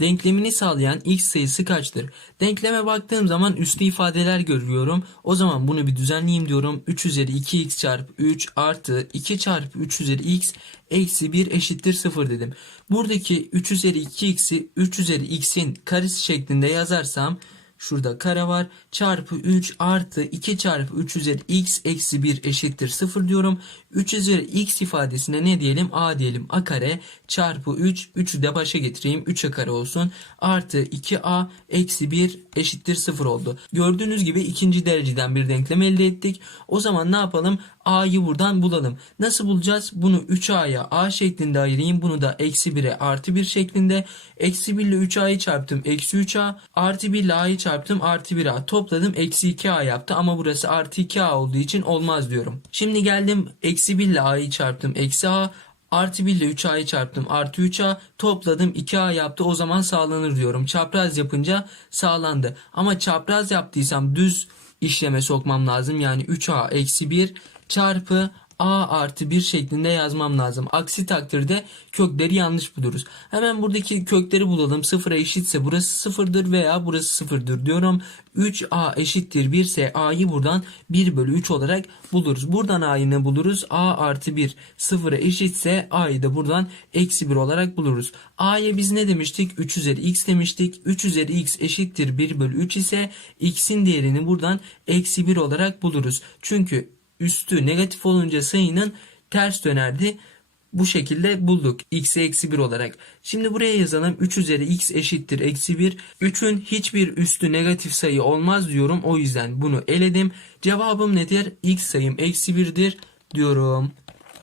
Denklemini sağlayan x sayısı kaçtır? Denkleme baktığım zaman üslü ifadeler görüyorum. O zaman bunu bir düzenleyeyim diyorum. 3 üzeri 2x çarpı 3 artı 2 çarpı 3 üzeri x eksi 1 eşittir 0 dedim. Buradaki 3 üzeri 2x'i 3 üzeri x'in karesi şeklinde yazarsam Şurada kare var. Çarpı 3 artı 2 çarpı 3 üzeri x eksi 1 eşittir 0 diyorum. 3 üzeri x ifadesine ne diyelim? a diyelim. a kare çarpı 3. 3'ü de başa getireyim. 3'e kare olsun. Artı 2a eksi 1 eşittir 0 oldu. Gördüğünüz gibi ikinci dereceden bir denklem elde ettik. O zaman ne yapalım? A'yı buradan bulalım. Nasıl bulacağız? Bunu 3a'ya a şeklinde ayırayım. Bunu da eksi 1'e artı 1 şeklinde. Eksi 1 ile 3a'yı çarptım. Eksi 3a. Artı 1 ile a'yı çarptım. Artı 1a. Topladım. Eksi 2a yaptı. Ama burası artı 2a olduğu için olmaz diyorum. Şimdi geldim. Eksi 1 ile a'yı çarptım. Eksi a. Artı 1 ile 3a'yı çarptım. Artı 3a. Topladım. 2a yaptı. O zaman sağlanır diyorum. Çapraz yapınca sağlandı. Ama çapraz yaptıysam düz işleme sokmam lazım. Yani 3a eksi 1 çarpı a artı 1 şeklinde yazmam lazım. Aksi takdirde kökleri yanlış buluruz. Hemen buradaki kökleri bulalım. Sıfıra eşitse burası sıfırdır veya burası sıfırdır diyorum. 3a eşittir 1 ise a'yı buradan 1 bölü 3 olarak buluruz. Buradan a'yı ne buluruz? a artı 1 sıfıra eşitse a'yı da buradan eksi 1 olarak buluruz. a'ya biz ne demiştik? 3 üzeri x demiştik. 3 üzeri x eşittir 1 bölü 3 ise x'in değerini buradan eksi 1 olarak buluruz. Çünkü üstü negatif olunca sayının ters dönerdi. Bu şekilde bulduk. x'e eksi 1 olarak. Şimdi buraya yazalım. 3 üzeri x eşittir eksi 1. 3'ün hiçbir üstü negatif sayı olmaz diyorum. O yüzden bunu eledim. Cevabım nedir? x sayım eksi 1'dir diyorum.